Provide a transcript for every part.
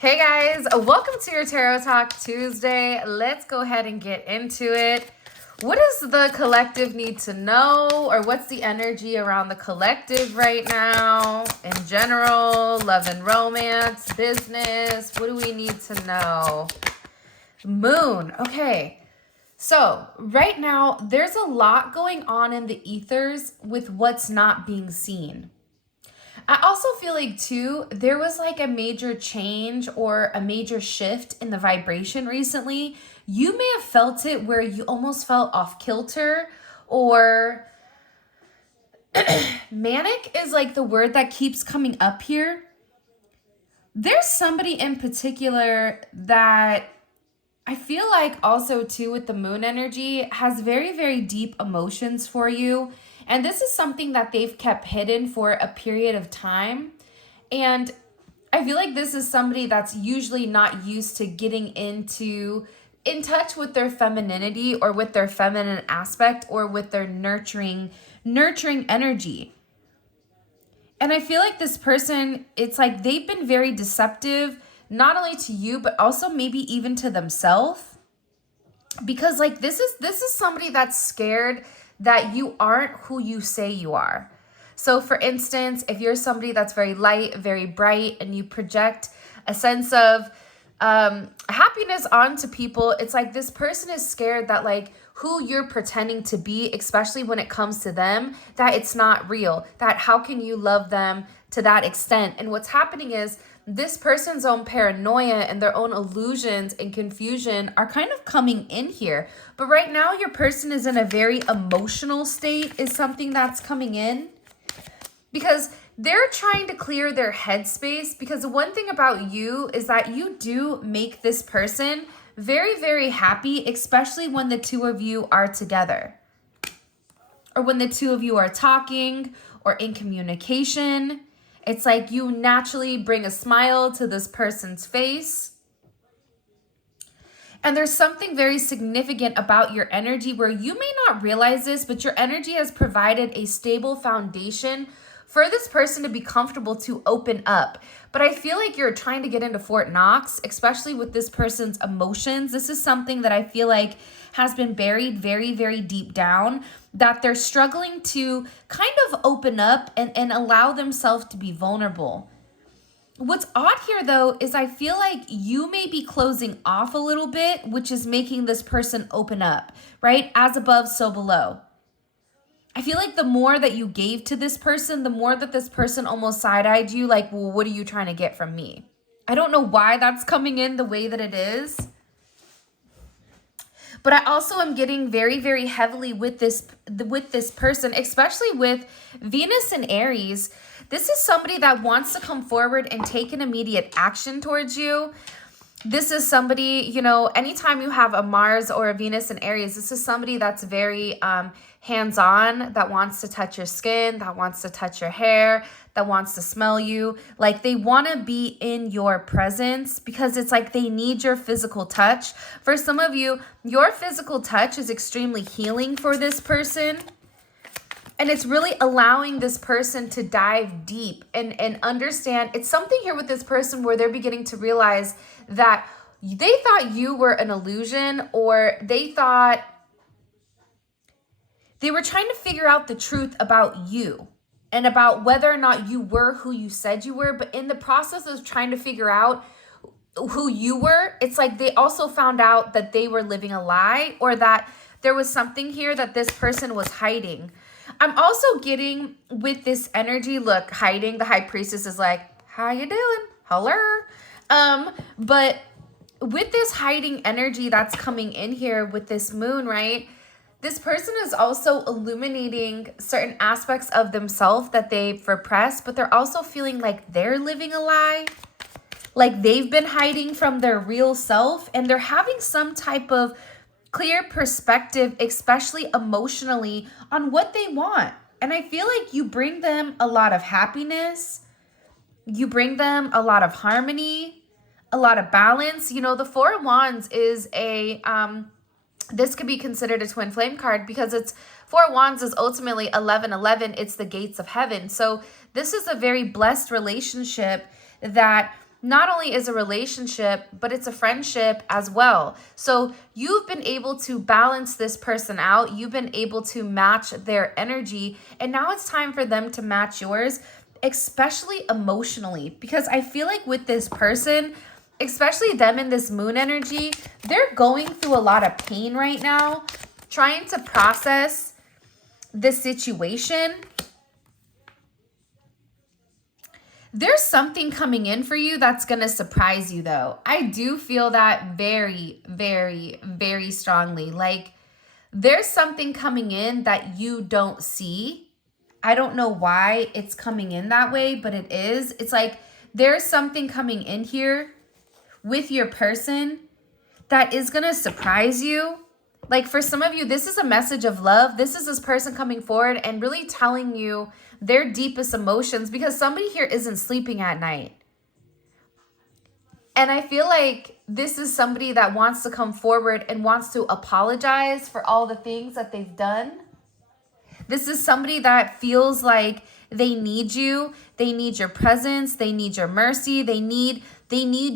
Hey guys, welcome to your Tarot Talk Tuesday. Let's go ahead and get into it. What does the collective need to know, or what's the energy around the collective right now in general? Love and romance, business. What do we need to know? Moon. Okay. So right now, there's a lot going on in the ethers with what's not being seen. I also feel like too, there was like a major change or a major shift in the vibration recently. You may have felt it where you almost felt off kilter, or manic is like the word that keeps coming up here. There's somebody in particular that I feel like also too with the moon energy has very, very deep emotions for you. And this is something that they've kept hidden for a period of time. And I feel like this is somebody that's usually not used to getting in touch with their femininity or with their feminine aspect or with their nurturing energy. And I feel like this person, it's like they've been very deceptive, not only to you, but also maybe even to themselves. Because like this is somebody that's scared that you aren't who you say you are. So for instance, if you're somebody that's very light, very bright, and you project a sense of happiness onto people, it's like this person is scared that like who you're pretending to be, especially when it comes to them, that it's not real, that how can you love them to that extent? And what's happening is this person's own paranoia and their own illusions and confusion are kind of coming in here. But right now, your person is in a very emotional state is something that's coming in. Because they're trying to clear their headspace. Because the one thing about you is that you do make this person very, very happy, especially when the two of you are together. Or when the two of you are talking or in communication. It's like you naturally bring a smile to this person's face. And there's something very significant about your energy where you may not realize this, but your energy has provided a stable foundation for this person to be comfortable to open up. But I feel like you're trying to get into Fort Knox, especially with this person's emotions. This is something that I feel like has been buried very, very deep down, that they're struggling to kind of open up and allow themselves to be vulnerable. What's odd here, though, is I feel like you may be closing off a little bit, which is making this person open up, right? As above, so below. I feel like the more that you gave to this person, the more that this person almost side-eyed you, like, well, what are you trying to get from me? I don't know why that's coming in the way that it is. But I also am getting very, very heavily with this person, especially with Venus and Aries. This is somebody that wants to come forward and take an immediate action towards you. This is somebody, you know, anytime you have a Mars or a Venus and Aries, this is somebody that's very hands-on, that wants to touch your skin, that wants to touch your hair, that wants to smell you. Like they want to be in your presence because it's like they need your physical touch. For some of you, your physical touch is extremely healing for this person. And it's really allowing this person to dive deep and understand. It's something here with this person where they're beginning to realize that they thought you were an illusion, or they thought they were trying to figure out the truth about you and about whether or not you were who you said you were. But in the process of trying to figure out who you were, it's like they also found out that they were living a lie, or that there was something here that this person was hiding. I'm also getting with this energy, look, hiding. The High Priestess is like, how you doing? Hello. But with this hiding energy that's coming in here with this moon, right? This person is also illuminating certain aspects of themselves that they've repressed, but they're also feeling like they're living a lie. Like they've been hiding from their real self, and they're having some type of clear perspective, especially emotionally, on what they want. And I feel like you bring them a lot of happiness. You bring them a lot of harmony, a lot of balance. You know, the Four of Wands is this could be considered a twin flame card because it's Four of Wands is ultimately 1111. It's the gates of heaven. So this is a very blessed relationship that not only is a relationship, but it's a friendship as well. So you've been able to balance this person out. You've been able to match their energy. And now it's time for them to match yours, especially emotionally. Because I feel like with this person, especially them in this moon energy, they're going through a lot of pain right now, trying to process the situation. There's something coming in for you that's going to surprise you, though. I do feel that very, very, very strongly. Like, there's something coming in that you don't see. I don't know why it's coming in that way, but it is. It's like there's something coming in here with your person that is going to surprise you. Like, for some of you, this is a message of love. This is this person coming forward and really telling you their deepest emotions, because somebody here isn't sleeping at night. And I feel like this is somebody that wants to come forward and wants to apologize for all the things that they've done. This is somebody that feels like they need you. They need your presence. They need your mercy. They need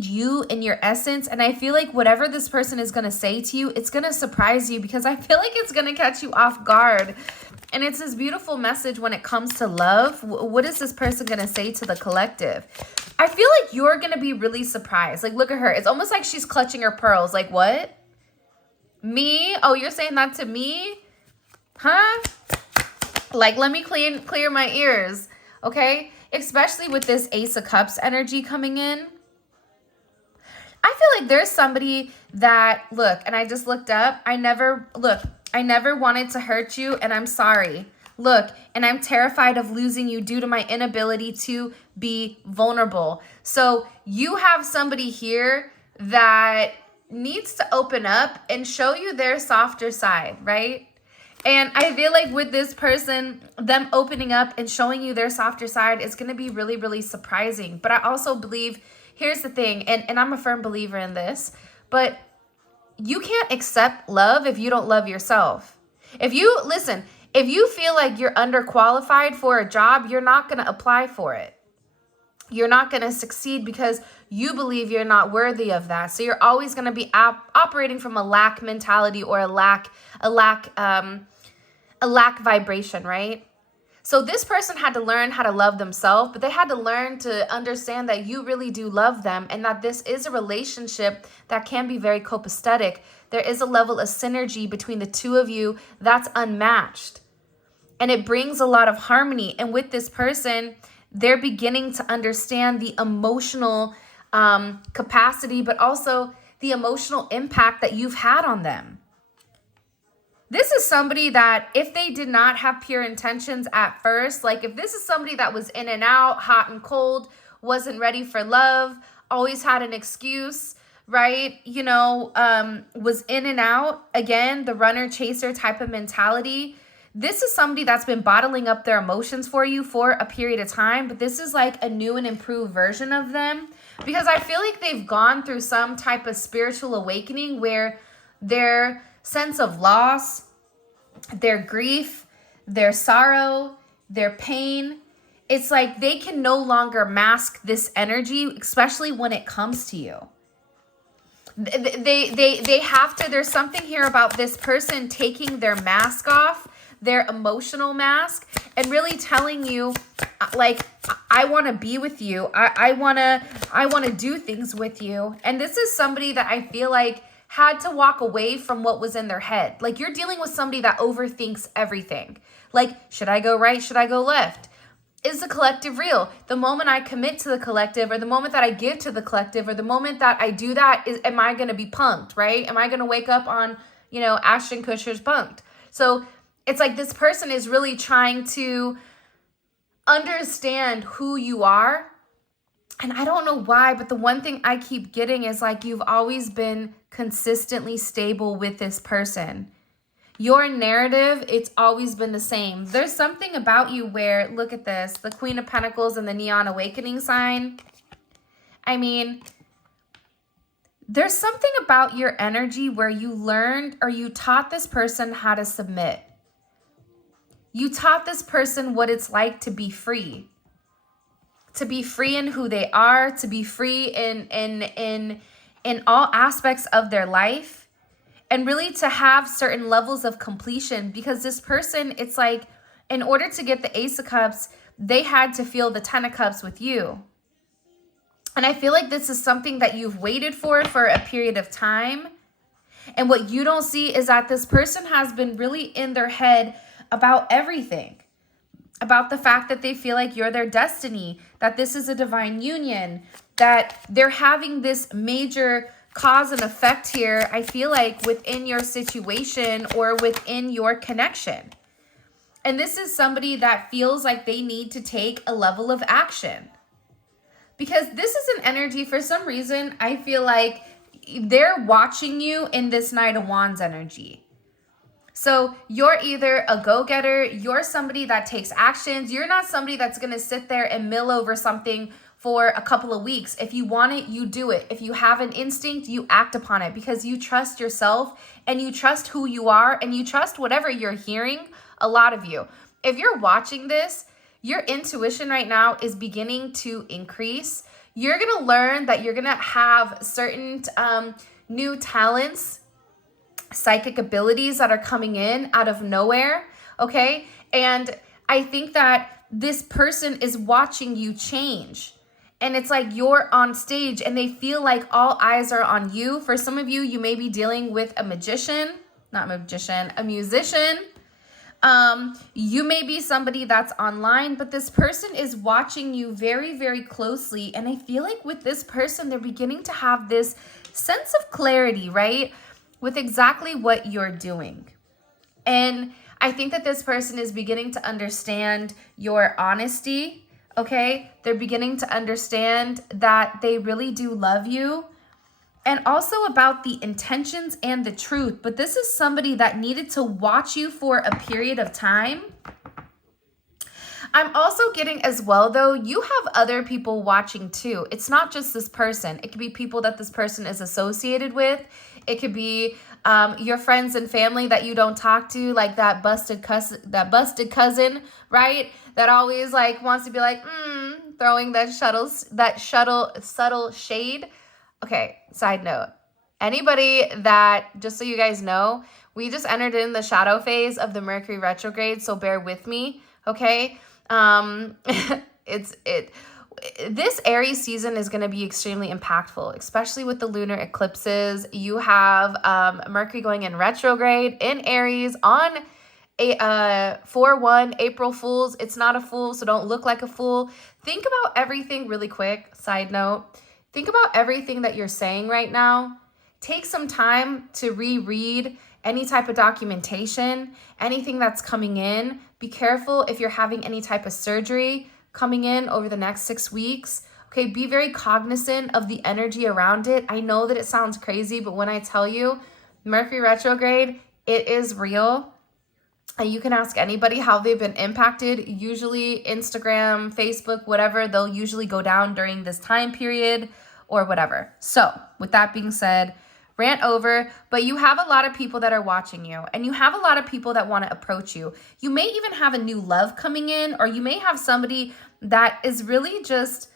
you in your essence. And I feel like whatever this person is going to say to you, it's going to surprise you, because I feel like it's going to catch you off guard. And it's this beautiful message when it comes to love. What is this person going to say to the collective? I feel like you're going to be really surprised. Like, look at her. It's almost like she's clutching her pearls. Like, what? Me? Oh, you're saying that to me? Huh? Like, let me clear my ears. Okay? Especially with this Ace of Cups energy coming in. I feel like there's somebody that, look, and I just looked up. I never wanted to hurt you, and I'm sorry. Look, and I'm terrified of losing you due to my inability to be vulnerable. So you have somebody here that needs to open up and show you their softer side, right? And I feel like with this person, them opening up and showing you their softer side is going to be really, really surprising. But I also believe, here's the thing, and I'm a firm believer in this, but you can't accept love if you don't love yourself. If you feel like you're underqualified for a job, you're not going to apply for it. You're not going to succeed because you believe you're not worthy of that. So you're always going to be operating from a lack mentality or a lack vibration, right? So this person had to learn how to love themselves, but they had to learn to understand that you really do love them, and that this is a relationship that can be very copacetic. There is a level of synergy between the two of you that's unmatched, and it brings a lot of harmony. And with this person, they're beginning to understand the emotional capacity, but also the emotional impact that you've had on them. This is somebody that if they did not have pure intentions at first, like if this is somebody that was in and out, hot and cold, wasn't ready for love, always had an excuse, right? Was in and out, again, the runner chaser type of mentality. This is somebody that's been bottling up their emotions for you for a period of time, but this is like a new and improved version of them, because I feel like they've gone through some type of spiritual awakening where their sense of loss, their grief, their sorrow, their pain, it's like they can no longer mask this energy, especially when it comes to you. They have to, there's something here about this person taking their mask off, their emotional mask, and really telling you, like, I want to be with you. I want to do things with you. And this is somebody that I feel like had to walk away from what was in their head. Like, you're dealing with somebody that overthinks everything. Like, should I go right? Should I go left? Is the collective real? The moment I commit to the collective, or the moment that I give to the collective, or the moment that I do that, am I going to be punked, right? Am I going to wake up on, Ashton Kutcher's punked? So it's like this person is really trying to understand who you are. And I don't know why, but the one thing I keep getting is like you've always been consistently stable with this person. Your narrative, it's always been the same. There's something about you where, look at this, the Queen of Pentacles and the Neon Awakening sign. I mean, there's something about your energy where you learned or you taught this person how to submit. You taught this person what it's like to be free, to be free in who they are, to be free in all aspects of their life, and really to have certain levels of completion. Because this person, it's like, in order to get the Ace of Cups, they had to feel the Ten of Cups with you. And I feel like this is something that you've waited for a period of time. And what you don't see is that this person has been really in their head about everything. About the fact that they feel like you're their destiny, that this is a divine union, that they're having this major cause and effect here, I feel like, within your situation or within your connection. And this is somebody that feels like they need to take a level of action. Because this is an energy, for some reason, I feel like they're watching you in this Knight of Wands energy. So you're either a go-getter, you're somebody that takes actions. You're not somebody that's going to sit there and mill over something for a couple of weeks. If you want it, you do it. If you have an instinct, you act upon it, because you trust yourself and you trust who you are and you trust whatever you're hearing. A lot of you, if you're watching this, your intuition right now is beginning to increase. You're going to learn that you're going to have certain new talents, psychic abilities that are coming in out of nowhere, okay? And I think that this person is watching you change. And it's like you're on stage and they feel like all eyes are on you. For some of you, you may be dealing with a musician. You may be somebody that's online, but this person is watching you very, very closely. And I feel like with this person, they're beginning to have this sense of clarity, right? With exactly what you're doing. And I think that this person is beginning to understand your honesty, okay? They're beginning to understand that they really do love you. And also about the intentions and the truth. But this is somebody that needed to watch you for a period of time. I'm also getting as well, though, you have other people watching too. It's not just this person. It could be people that this person is associated with. It could be your friends and family that you don't talk to, like that busted cousin, right? That always like wants to be like, throwing that subtle shade. Okay, side note. Anybody that, just so you guys know, we just entered in the shadow phase of the Mercury retrograde, so bear with me, okay? This Aries season is going to be extremely impactful, especially with the lunar eclipses. You have Mercury going in retrograde in Aries on 4/1, April Fools. It's not a fool, so don't look like a fool. Think about everything really quick, side note. Think about everything that you're saying right now. Take some time to reread any type of documentation, anything that's coming in. Be careful if you're having any type of surgery coming in over the next 6 weeks. Okay, be very cognizant of the energy around it. I know that it sounds crazy, but when I tell you Mercury retrograde, it is real. And you can ask anybody how they've been impacted. Usually Instagram, Facebook, whatever, they'll usually go down during this time period or whatever. So with that being said, rant over, but you have a lot of people that are watching you and you have a lot of people that want to approach you. You may even have a new love coming in, or you may have somebody that is really just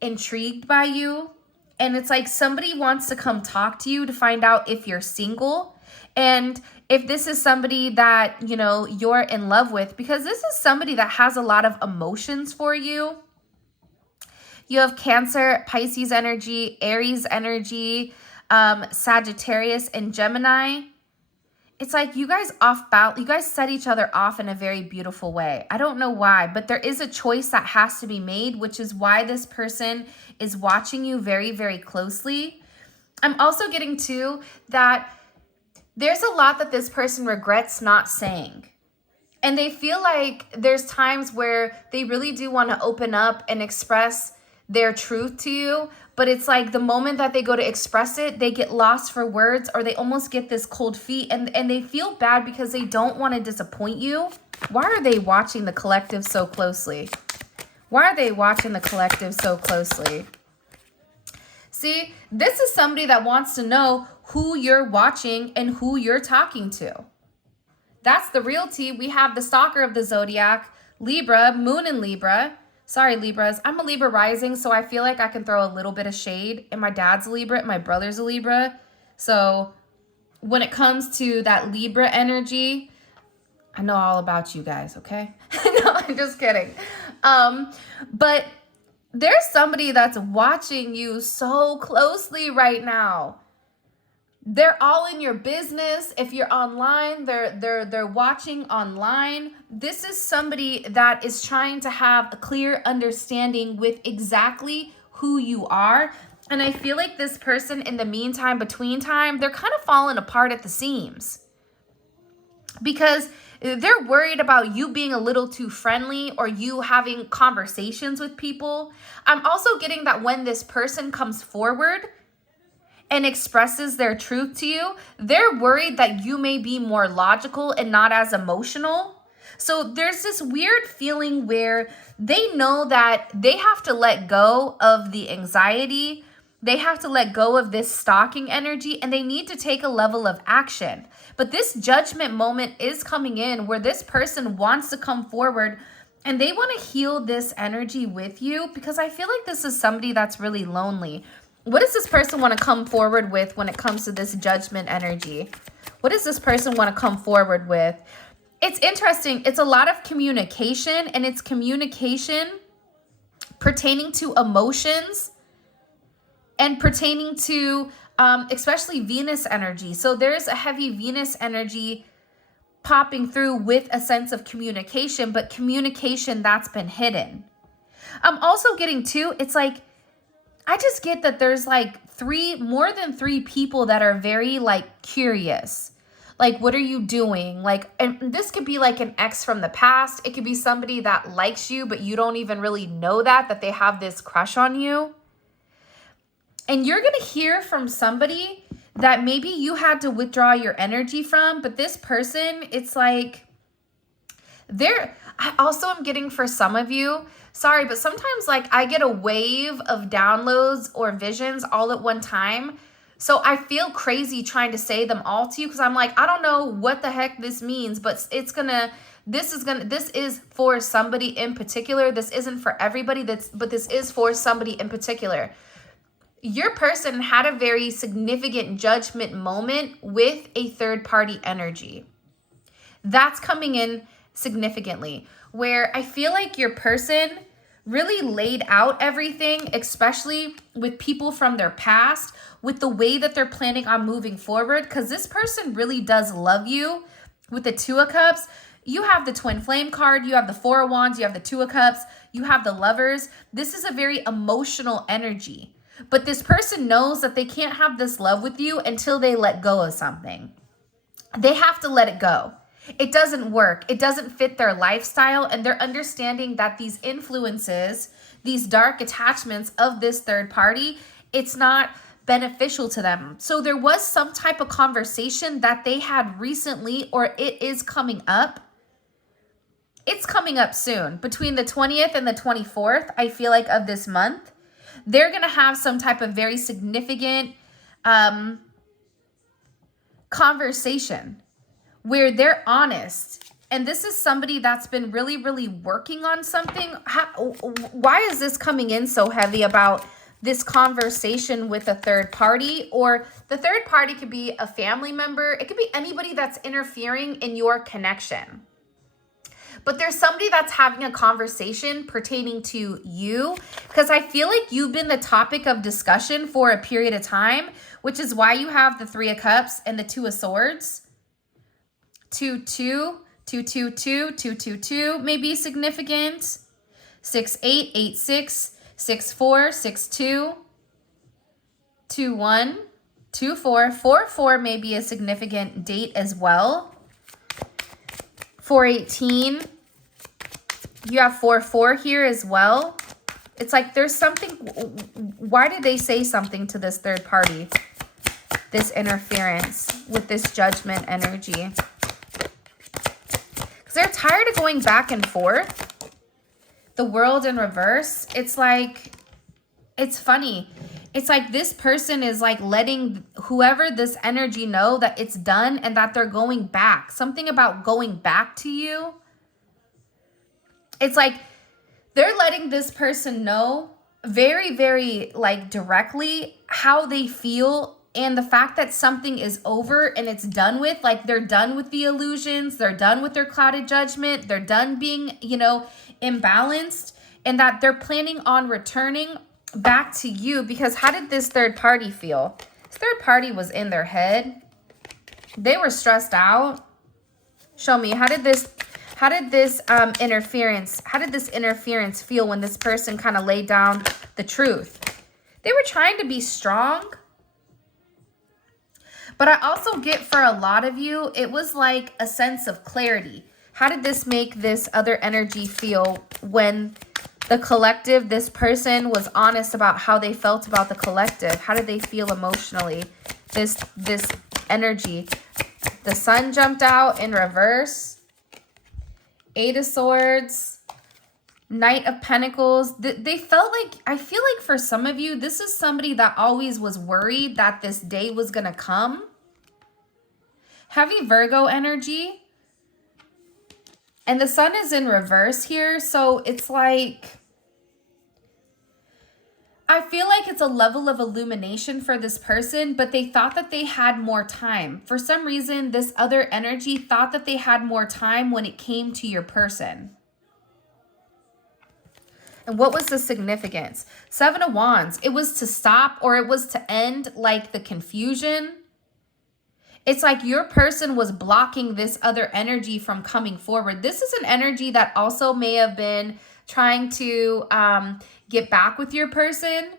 intrigued by you. And it's like somebody wants to come talk to you to find out if you're single. And if this is somebody that, you know, you're in love with, because this is somebody that has a lot of emotions for you. You have Cancer, Pisces energy, Aries energy, Sagittarius, and Gemini. It's like you guys set each other off in a very beautiful way. I don't know why, but there is a choice that has to be made, which is why this person is watching you very, very closely. I'm also getting too that there's a lot that this person regrets not saying. And they feel like there's times where they really do want to open up and express their truth to you, but it's like the moment that they go to express it, they get lost for words, or they almost get this cold feet, and they feel bad because they don't want to disappoint you. Why are they watching the collective so closely? Why are they watching the collective so closely? See, this is somebody that wants to know who you're watching and who you're talking to. That's the real tea. We have the stalker of the zodiac, Libra, moon in Libra. Sorry, Libras. I'm a Libra rising, so I feel like I can throw a little bit of shade. And my dad's a Libra, and my brother's a Libra. So when it comes to that Libra energy, I know all about you guys, okay? No, I'm just kidding. But there's somebody that's watching you so closely right now. They're all in your business. If you're online, they're watching online. This is somebody that is trying to have a clear understanding with exactly who you are. And I feel like this person, in the meantime, between time, they're kind of falling apart at the seams. Because they're worried about you being a little too friendly or you having conversations with people. I'm also getting that when this person comes forward and expresses their truth to you, they're worried that you may be more logical and not as emotional. So there's this weird feeling where they know that they have to let go of the anxiety. They have to let go of this stalking energy, and they need to take a level of action. But this judgment moment is coming in where this person wants to come forward and they want to heal this energy with you, because I feel like this is somebody that's really lonely. What does this person want to come forward with when it comes to this judgment energy? What does this person want to come forward with? It's interesting. It's a lot of communication, and it's communication pertaining to emotions and pertaining to especially Venus energy. So there's a heavy Venus energy popping through with a sense of communication, but communication that's been hidden. I'm also getting too, it's like, I just get that there's like more than three people that are very like curious. Like, what are you doing? Like, and this could be like an ex from the past. It could be somebody that likes you, but you don't even really know that they have this crush on you. And you're going to hear from somebody that maybe you had to withdraw your energy from, but this person, it's like, I also am getting for some of you, sorry, but sometimes like I get a wave of downloads or visions all at one time. So I feel crazy trying to say them all to you, because I'm like, I don't know what the heck this means, but this is for somebody in particular. This isn't for everybody, but this is for somebody in particular. Your person had a very significant judgment moment with a third party energy. That's coming in significantly, where I feel like your person really laid out everything, especially with people from their past, with the way that they're planning on moving forward, because this person really does love you. With the Two of Cups, you have the Twin Flame card, you have the Four of Wands, you have the Two of Cups, you have the Lovers. This is a very emotional energy. But this person knows that they can't have this love with you until they let go of something. They have to let it go. It doesn't work. It doesn't fit their lifestyle, and they're understanding that these influences, these dark attachments of this third party, it's not beneficial to them. So there was some type of conversation that they had recently, or it is coming up. It's coming up soon. Between the 20th and the 24th, I feel like, of this month, they're going to have some type of very significant conversation where they're honest. And this is somebody that's been really, really working on something. Why is this coming in so heavy about this conversation with a third party? Or the third party could be a family member. It could be anybody that's interfering in your connection. But there's somebody that's having a conversation pertaining to you, because I feel like you've been the topic of discussion for a period of time, which is why you have the Three of Cups and the Two of Swords. 2-2, 2-2-2, 2-2-2 may be significant. 6-8, 8-6, 6-4, 6-2, 2-1, 2-4, 4-4 may be a significant date as well. 4-18, you have 4-4 here as well. It's like there's something. Why did they say something to this third party? This interference with this judgment energy. Because they're tired of going back and forth. The World in reverse. It's like, it's funny. It's like this person is like letting whoever this energy know that it's done and that they're going back. Something about going back to you. It's like They're letting this person know very, very like directly how they feel, and the fact that something is over and it's done with, like they're done with the illusions, they're done with their clouded judgment, they're done being, imbalanced, and that they're planning on returning back to you. Because how did this third party feel? This third party was in their head. They were stressed out. Show me, how did this interference feel when this person kind of laid down the truth? They were trying to be strong. But I also get, for a lot of you, it was like a sense of clarity. How did this make this other energy feel when the collective, this person was honest about how they felt about the collective? How did they feel emotionally? This energy. The sun jumped out in reverse. 8 of Swords. Knight of Pentacles. They felt like, I feel like for some of you, this is somebody that always was worried that this day was going to come. Heavy Virgo energy. And the sun is in reverse here. So it's like, I feel like it's a level of illumination for this person, but they thought that they had more time. For some reason, this other energy thought that they had more time when it came to your person. And what was the significance? 7 of Wands. It was to stop, or it was to end like the confusion. It's like your person was blocking this other energy from coming forward. This is an energy that also may have been trying to get back with your person,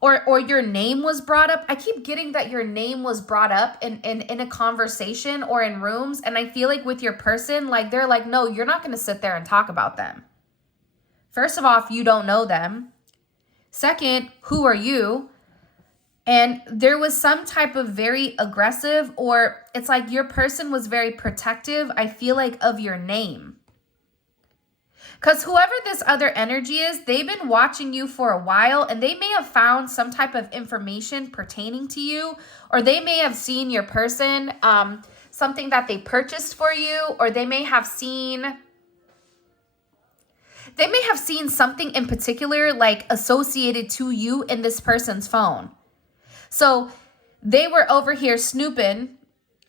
or your name was brought up. I keep getting that your name was brought up in a conversation or in rooms. And I feel like with your person, like they're like, no, you're not going to sit there and talk about them. First of all, you don't know them. Second, who are you? And there was some type of very aggressive, or it's like your person was very protective, I feel like, of your name. Because whoever this other energy is, they've been watching you for a while, and they may have found some type of information pertaining to you, or they may have seen your person, something that they purchased for you, or they may have seen something in particular like associated to you in this person's phone. So they were over here snooping,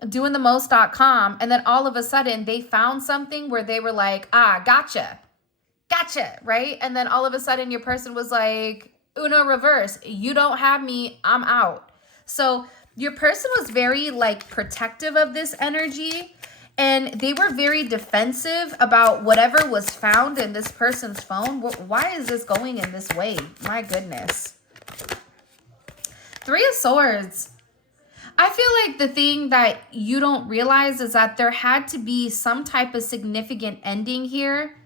doing the most.com, and then all of a sudden they found something where they were like, gotcha, right? And then all of a sudden your person was like, Uno reverse, you don't have me, I'm out. So your person was very like protective of this energy, and they were very defensive about whatever was found in this person's phone. Why is this going in this way? My goodness. 3 of Swords. I feel like the thing that you don't realize is that there had to be some type of significant ending here.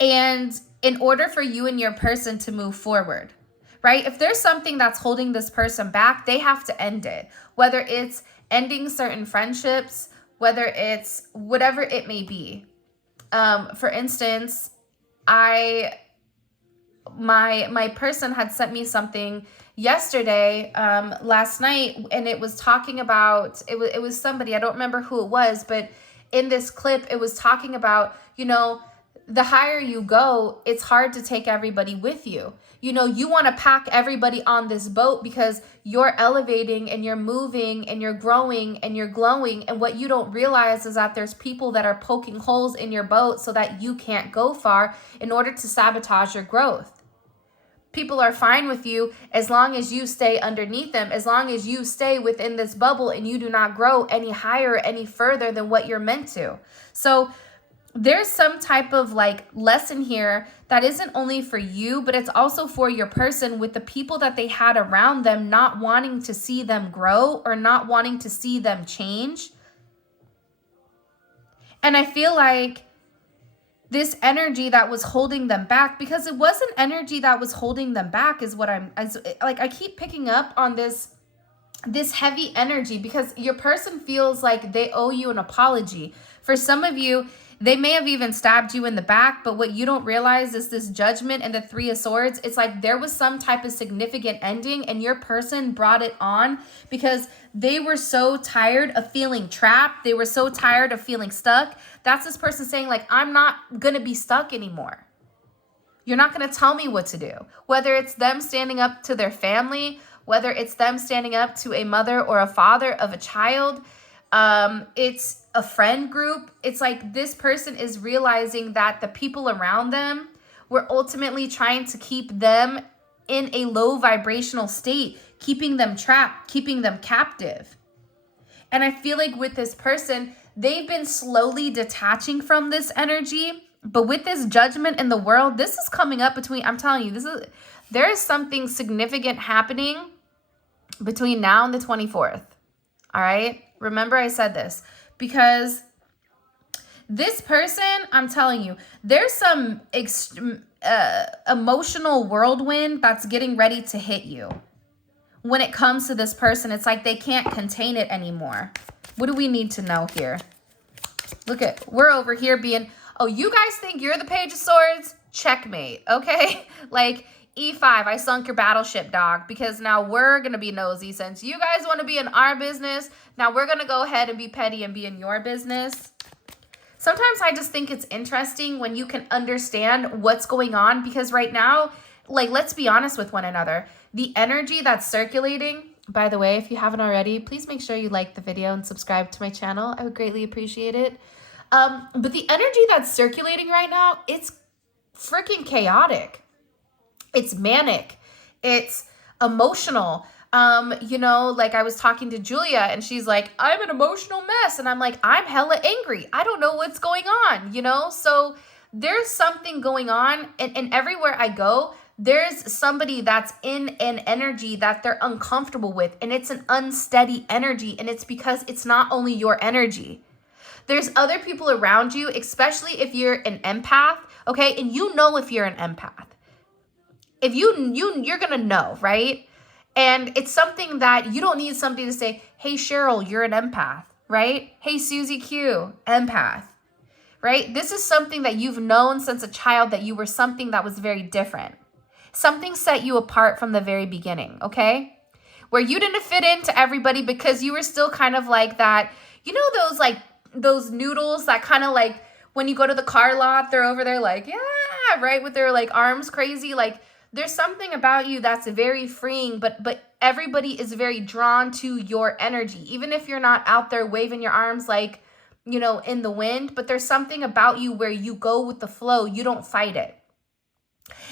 And in order for you and your person to move forward, right? If there's something that's holding this person back, they have to end it. Whether it's ending certain friendships, whether it's whatever it may be. For instance, my person had sent me something yesterday, last night, and it was talking about, it was somebody, I don't remember who it was, but in this clip, it was talking about, the higher you go, it's hard to take everybody with you. You want to pack everybody on this boat because you're elevating and you're moving and you're growing and you're glowing. And what you don't realize is that there's people that are poking holes in your boat so that you can't go far in order to sabotage your growth. People are fine with you as long as you stay underneath them, as long as you stay within this bubble and you do not grow any higher, any further than what you're meant to. So there's some type of like lesson here that isn't only for you, but it's also for your person, with the people that they had around them not wanting to see them grow or not wanting to see them change. And I feel like this energy that was holding them back, because it wasn't energy that was holding them back, is what I keep picking up on this heavy energy, because your person feels like they owe you an apology. For some of you, they may have even stabbed you in the back, but what you don't realize is this judgment and the 3 of Swords. It's like there was some type of significant ending, and your person brought it on because they were so tired of feeling trapped. They were so tired of feeling stuck. That's this person saying like, I'm not going to be stuck anymore. You're not going to tell me what to do. Whether it's them standing up to their family, whether it's them standing up to a mother or a father of a child, it's a friend group. It's like this person is realizing that the people around them were ultimately trying to keep them in a low vibrational state, keeping them trapped, keeping them captive. And I feel like with this person, they've been slowly detaching from this energy. But with this judgment in the world, this is coming up between, I'm telling you, there is something significant happening between now and the 24th. All right? Remember I said this because this person, I'm telling you, there's some emotional whirlwind that's getting ready to hit you. When it comes to this person, it's like they can't contain it anymore. What do we need to know here? Look at, we're over here being, oh, you guys think you're the Page of Swords? Checkmate, okay? Like E5, I sunk your battleship, dog, because now we're going to be nosy. Since you guys want to be in our business, now we're going to go ahead and be petty and be in your business. Sometimes I just think it's interesting when you can understand what's going on, because right now, like, let's be honest with one another. The energy that's circulating, by the way, if you haven't already, please make sure you like the video and subscribe to my channel. I would greatly appreciate it. But the energy that's circulating right now, it's freaking chaotic. It's manic. It's emotional. You know, like I was talking to Julia and she's like, I'm an emotional mess. And I'm like, I'm hella angry. I don't know what's going on, you know? So there's something going on, and everywhere I go, there's somebody that's in an energy that they're uncomfortable with, and it's an unsteady energy, and it's because it's not only your energy. There's other people around you, especially if you're an empath, okay? And you know if you're an empath. If you're gonna know, right? And it's something that you don't need somebody to say, hey, Cheryl, you're an empath, right? Hey, Susie Q, empath, right? This is something that you've known since a child, that you were something that was very different. Something set you apart from the very beginning, okay? Where you didn't fit into everybody because you were still kind of like that, you know, those noodles that kind of like when you go to the car lot, they're over there like, yeah, right? With their like arms crazy. Like there's something about you that's very freeing, but everybody is very drawn to your energy. Even if you're not out there waving your arms like, you know, in the wind, but there's something about you where you go with the flow. You don't fight it.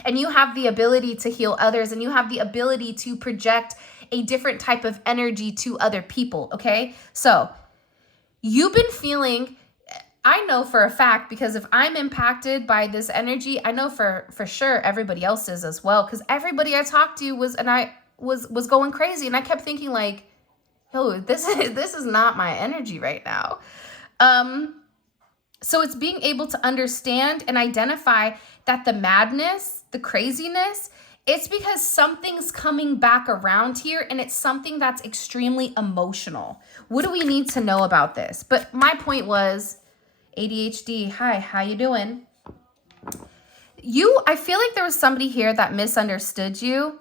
And you have the ability to heal others, and you have the ability to project a different type of energy to other people, okay? So you've been feeling, I know for a fact, because if I'm impacted by this energy, I know for sure everybody else is as well, because everybody I talked to was going crazy, and I kept thinking like, yo, this is not my energy right now. So it's being able to understand and identify that the madness, the craziness, it's because something's coming back around here, and it's something that's extremely emotional. What do we need to know about this? But my point was, ADHD, hi, how you doing? I feel like there was somebody here that misunderstood you.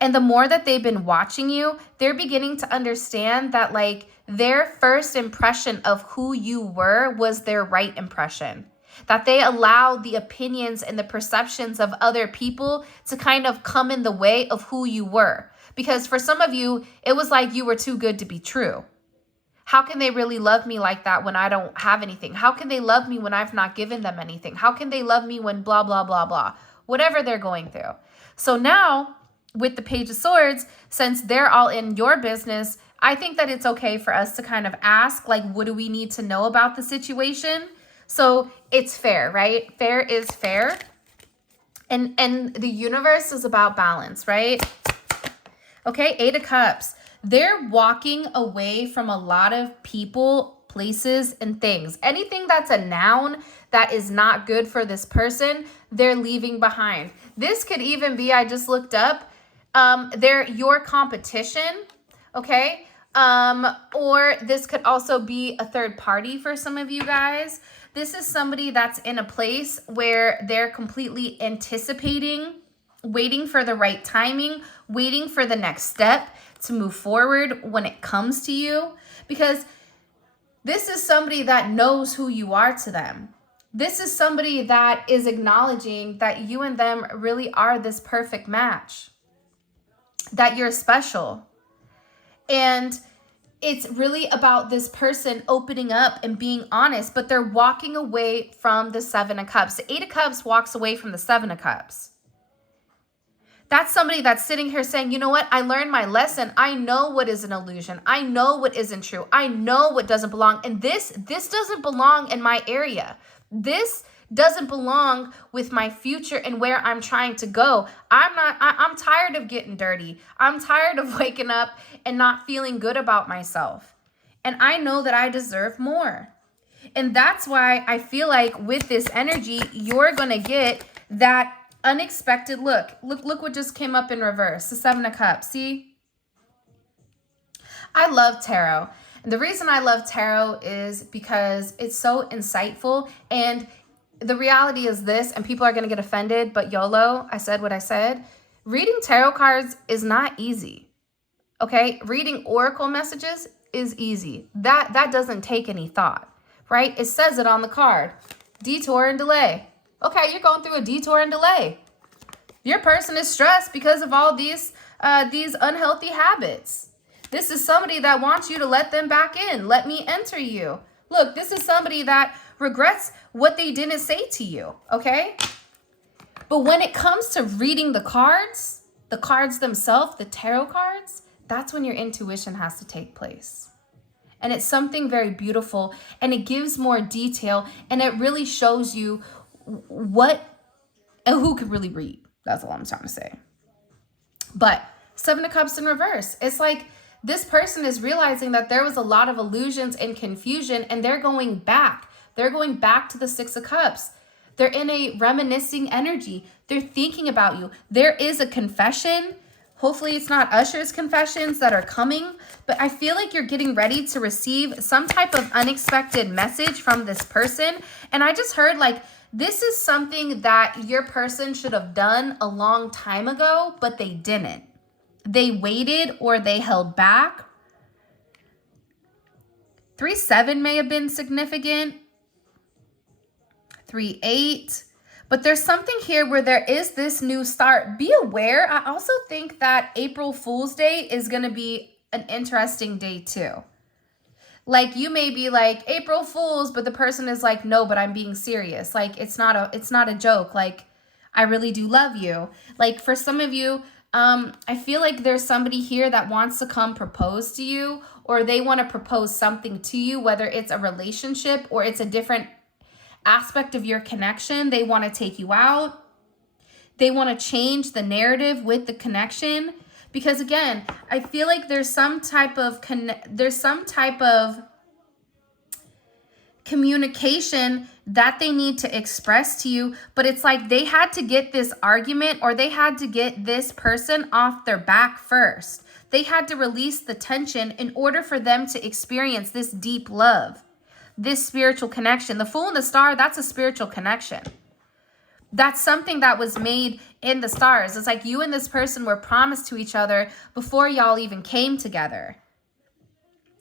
And the more that they've been watching you, they're beginning to understand that like their first impression of who you were was their right impression. That they allowed the opinions and the perceptions of other people to kind of come in the way of who you were. Because for some of you, it was like you were too good to be true. How can they really love me like that when I don't have anything? How can they love me when I've not given them anything? How can they love me when blah, blah, blah, blah, whatever they're going through. So now with the Page of Swords, since they're all in your business, I think that it's okay for us to kind of ask, like, what do we need to know about the situation? So it's fair, right? Fair is fair. And the universe is about balance, right? Okay, 8 of Cups. They're walking away from a lot of people, places, and things. Anything that's a noun that is not good for this person, they're leaving behind. This could even be, I just looked up, they're your competition, okay? Or this could also be a third party for some of you guys. This is somebody that's in a place where they're completely anticipating, waiting for the right timing, waiting for the next step to move forward when it comes to you. Because this is somebody that knows who you are to them. This is somebody that is acknowledging that you and them really are this perfect match, that you're special. And it's really about this person opening up and being honest, but they're walking away from the Seven of Cups. The Eight of Cups walks away from the Seven of Cups. That's somebody that's sitting here saying, you know what? I learned my lesson. I know what is an illusion. I know what isn't true. I know what doesn't belong. And this doesn't belong in my area. This doesn't belong with my future and where I'm trying to go. I'm tired of getting dirty. I'm tired of waking up and not feeling good about myself. And I know that I deserve more. And that's why I feel like with this energy, you're going to get that unexpected look. Look what just came up in reverse. The Seven of Cups. See? I love tarot. And the reason I love tarot is because it's so insightful. And the reality is this, and people are going to get offended, but YOLO, I said what I said. Reading tarot cards is not easy. Okay? Reading oracle messages is easy. That doesn't take any thought, right? It says it on the card. Detour and delay. Okay, you're going through a detour and delay. Your person is stressed because of all these unhealthy habits. This is somebody that wants you to let them back in. Let me enter you. Look, this is somebody that regrets what they didn't say to you, okay? But when it comes to reading the cards themselves, the tarot cards, that's when your intuition has to take place. And it's something very beautiful, and it gives more detail, and it really shows you what and who could really read. That's all I'm trying to say. But Seven of Cups in reverse. It's like this person is realizing that there was a lot of illusions and confusion, and they're going back. They're going back to the Six of Cups. They're in a reminiscing energy. They're thinking about you. There is a confession. Hopefully it's not Usher's confessions that are coming, but I feel like you're getting ready to receive some type of unexpected message from this person. And I just heard like, this is something that your person should have done a long time ago, but they didn't. They waited or they held back. 3-7 may have been significant. 3-8. But there's something here where there is this new start. Be aware. I also think that April Fool's Day is going to be an interesting day too. Like you may be like April Fools, but the person is like, no, but I'm being serious. Like it's not a joke. Like I really do love you. Like for some of you, I feel like there's somebody here that wants to come propose to you, or they want to propose something to you, whether it's a relationship or it's a different aspect of your connection. They want to take you out. They want to change the narrative with the connection. Because again, I feel like there's some type of communication that they need to express to you, but it's like they had to get this argument or they had to get this person off their back first. They had to release the tension in order for them to experience this deep love, this spiritual connection. The Fool and the Star, that's a spiritual connection. That's something that was made in the stars. It's like you and this person were promised to each other before y'all even came together.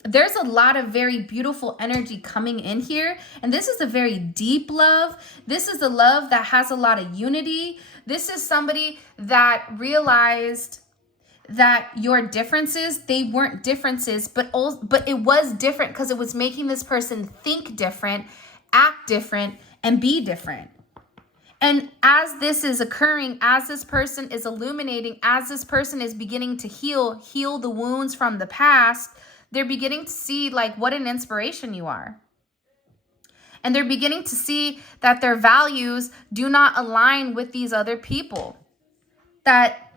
There's a lot of very beautiful energy coming in here. And this is a very deep love. This is the love that has a lot of unity. This is somebody that realized that your differences, they weren't differences, but it was different because it was making this person think different, act different, and be different. And as this is occurring, as this person is illuminating, as this person is beginning to heal the wounds from the past, they're beginning to see like what an inspiration you are. And they're beginning to see that their values do not align with these other people. That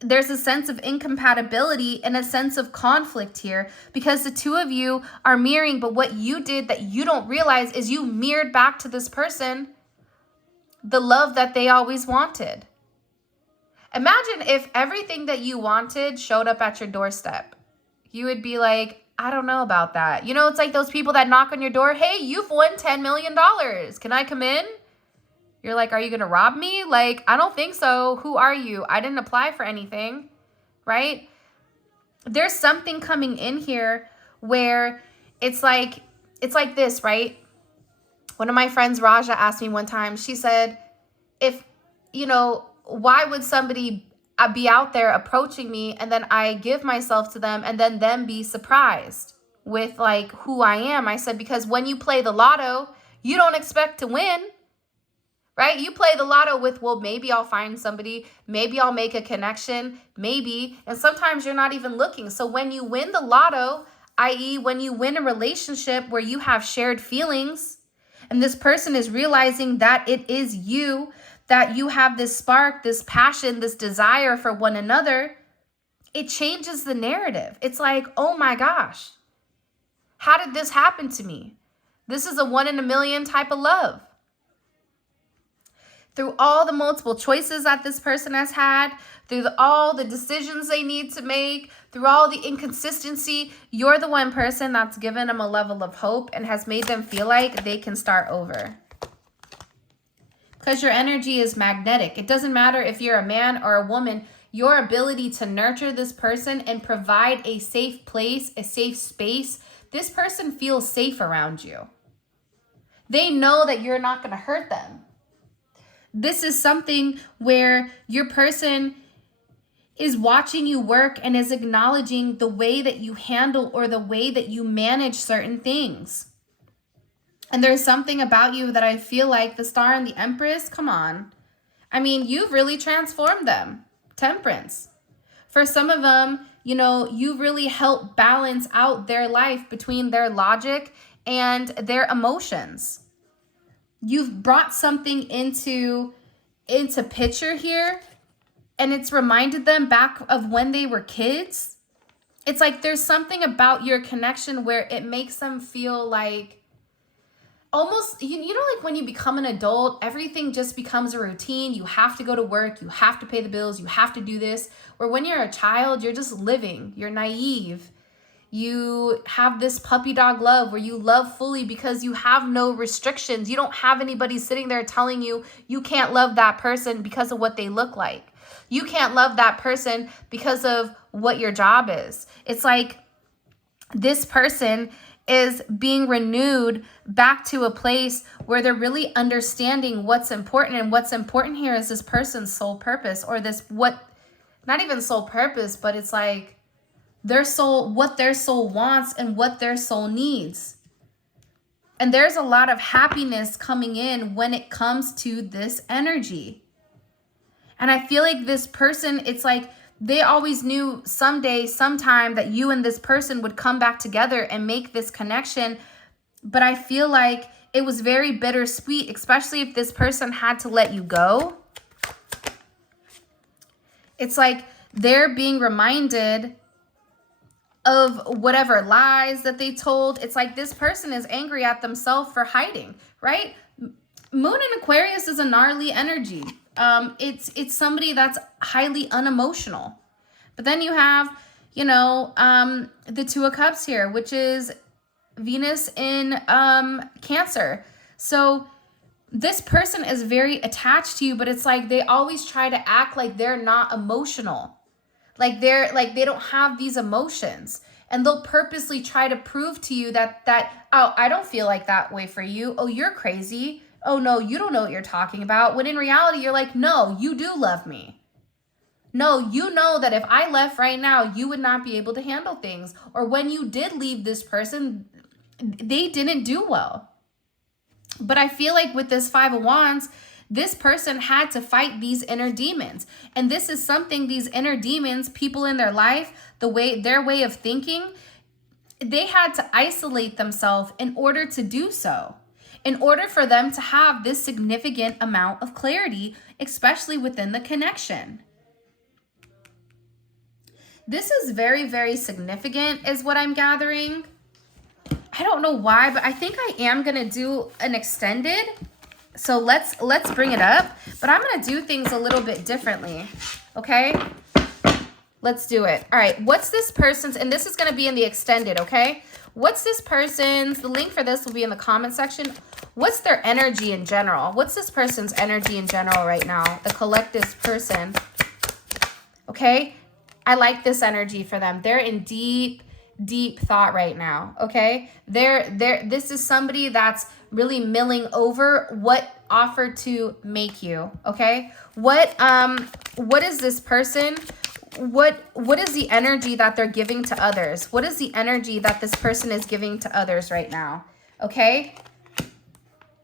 there's a sense of incompatibility and a sense of conflict here because the two of you are mirroring, but what you did that you don't realize is you mirrored back to this person the love that they always wanted. Imagine if everything that you wanted showed up at your doorstep. You would be like, I don't know about that. You know, it's like those people that knock on your door. Hey, you've won $10 million. Can I come in? You're like, are you going to rob me? Like, I don't think so. Who are you? I didn't apply for anything, right? There's something coming in here where it's like this, right? One of my friends, Raja, asked me one time, she said, if, why would somebody be out there approaching me and then I give myself to them and then them be surprised with like who I am? I said, because when you play the lotto, you don't expect to win, right? You play the lotto with, well, maybe I'll find somebody, maybe I'll make a connection, maybe, and sometimes you're not even looking. So when you win the lotto, i.e. when you win a relationship where you have shared feelings and this person is realizing that it is you, that you have this spark, this passion, this desire for one another, it changes the narrative. It's like, oh my gosh, how did this happen to me? This is a 1 in a million type of love. Through all the multiple choices that this person has had, through all the decisions they need to make, through all the inconsistency, you're the one person that's given them a level of hope and has made them feel like they can start over. Because your energy is magnetic. It doesn't matter if you're a man or a woman, your ability to nurture this person and provide a safe place, a safe space, this person feels safe around you. They know that you're not going to hurt them. This is something where your person is watching you work and is acknowledging the way that you handle or the way that you manage certain things. And there's something about you that I feel like the Star and the Empress, come on. I mean, you've really transformed them. Temperance. For some of them, you really help balance out their life between their logic and their emotions. You've brought something into picture here, and it's reminded them back of when they were kids. It's like there's something about your connection where it makes them feel like almost, like when you become an adult, everything just becomes a routine. You have to go to work. You have to pay the bills. You have to do this. Or when you're a child, you're just living. You're naive. You have this puppy dog love where you love fully because you have no restrictions. You don't have anybody sitting there telling you you can't love that person because of what they look like. You can't love that person because of what your job is. It's like this person is being renewed back to a place where they're really understanding what's important. And what's important here is this person's soul purpose, or not even soul purpose, but it's like their soul, what their soul wants and what their soul needs. And there's a lot of happiness coming in when it comes to this energy. And I feel like this person, it's like they always knew someday, sometime that you and this person would come back together and make this connection. But I feel like it was very bittersweet, especially if this person had to let you go. It's like they're being reminded of whatever lies that they told. It's like this person is angry at themselves for hiding, right? Moon in Aquarius is a gnarly energy. It's somebody that's highly unemotional. But then you have, the Two of Cups here, which is Venus in Cancer. So this person is very attached to you, but it's like they always try to act like they're not emotional. Like they don't have these emotions. And they'll purposely try to prove to you that, oh, I don't feel like that way for you. Oh, you're crazy. Oh, no, you don't know what you're talking about. When in reality, you're like, no, you do love me. No, you know that if I left right now, you would not be able to handle things. Or when you did leave this person, they didn't do well. But I feel like with this Five of Wands, this person had to fight these inner demons. And this is something, these inner demons, people in their life, their way of thinking, they had to isolate themselves in order to do so. In order for them to have this significant amount of clarity, especially within the connection. This is very, very significant is what I'm gathering. I don't know why, but I think I am going to do an extended. So let's bring it up. But I'm going to do things a little bit differently. Okay? Let's do it. All right. What's this person's, and this is going to be in the extended, okay? What's this person's, the link for this will be in the comment section. What's their energy in general? What's this person's energy in general right now? The collective person. Okay? I like this energy for them. They're in deep, deep thought right now, okay? This is somebody that's really milling over what offered to make you, okay? What is this person? What is the energy that they're giving to others? What is the energy that this person is giving to others right now? Okay?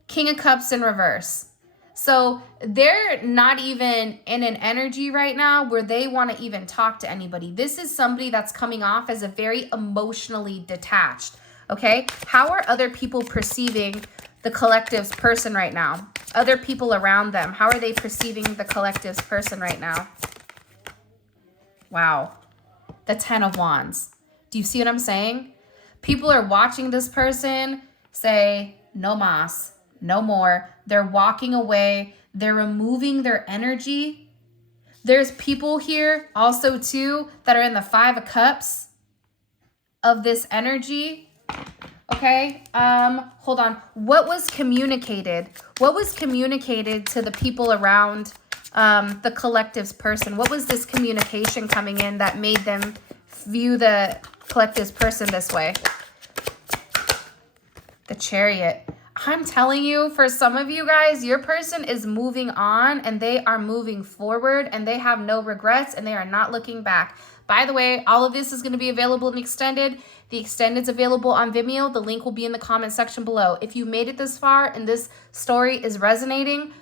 King of Cups in reverse. So they're not even in an energy right now where they want to even talk to anybody. This is somebody that's coming off as a very emotionally detached. Okay? How are other people perceiving the collective's person right now? Other people around them, how are they perceiving the collective's person right now? Wow. The 10 of Wands. Do you see what I'm saying? People are watching this person say, no mas, no more. They're walking away. They're removing their energy. There's people here also too that are in the 5 of Cups of this energy. Okay, hold on. What was communicated? What was communicated to the people around the collective's person? What was this communication coming in that made them view the collective's person this way? The Chariot. I'm telling you, for some of you guys, your person is moving on and they are moving forward and they have no regrets and they are not looking back. By the way, all of this is going to be available in extended. The extended is available on Vimeo. The link will be in the comment section below. If you made it this far and this story is resonating,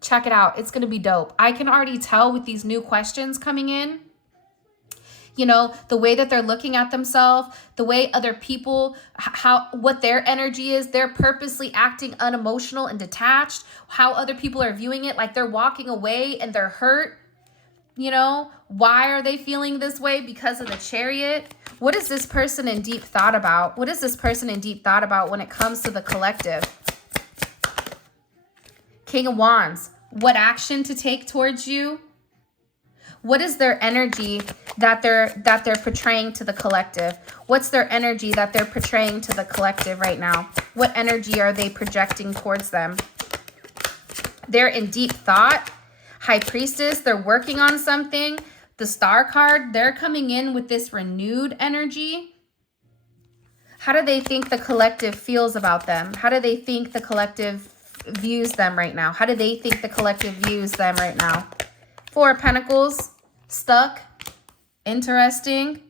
check it out. It's going to be dope. I can already tell with these new questions coming in, you know, the way that they're looking at themselves, the way other people, what their energy is, they're purposely acting unemotional and detached, how other people are viewing it, like they're walking away and they're hurt. You know, why are they feeling this way? Because of the Chariot. What is this person in deep thought about? What is this person in deep thought about when it comes to the collective? King of Wands. What action to take towards you? What is their energy that they're portraying to the collective? What's their energy that they're portraying to the collective right now? What energy are they projecting towards them? They're in deep thought. High Priestess, they're working on something. The Star card, they're coming in with this renewed energy. How do they think the collective feels about them? How do they think the collective views them right now? How do they think the collective views them right now? 4 of Pentacles, stuck, interesting.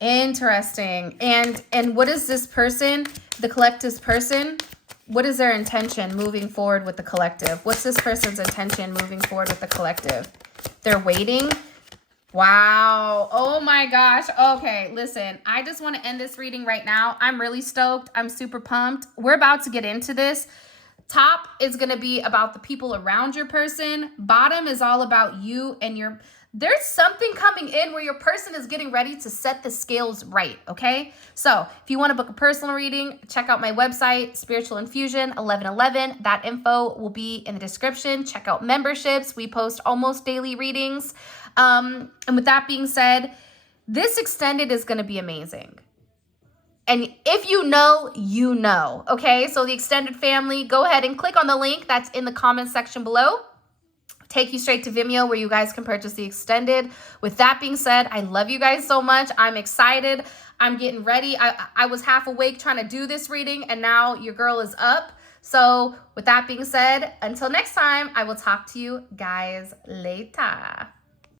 Interesting. And what is this person, the collective's person? What is their intention moving forward with the collective? What's this person's intention moving forward with the collective? They're waiting. Wow. Oh my gosh. Okay, listen, I just want to end this reading right now. I'm really stoked. I'm super pumped. We're about to get into this. Top is going to be about the people around your person. Bottom is all about you and your... There's something coming in where your person is getting ready to set the scales right, okay? So if you want to book a personal reading, check out my website, Spiritual Infusion 1111. That info will be in the description. Check out memberships. We post almost daily readings. And with that being said, this extended is going to be amazing. And if you know, you know, okay? So the extended family, go ahead and click on the link that's in the comment section below. Take you straight to Vimeo where you guys can purchase the extended. With that being said, I love you guys so much. I'm excited. I'm getting ready. I was half awake trying to do this reading and now your girl is up. So with that being said, until next time, I will talk to you guys later.